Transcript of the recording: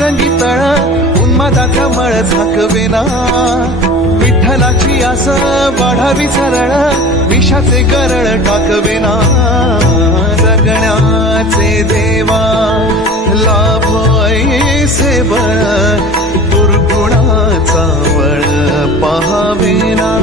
रंगी तळ उन्मादाचा मळ झाकवेना. विठ्ठलाची आस वाढावी सरळ विषाचे गरळ टाकवेना. जगण्याचे देवा लाभ ऐसे बळ दुर्गुणाचा वळ पहावेना.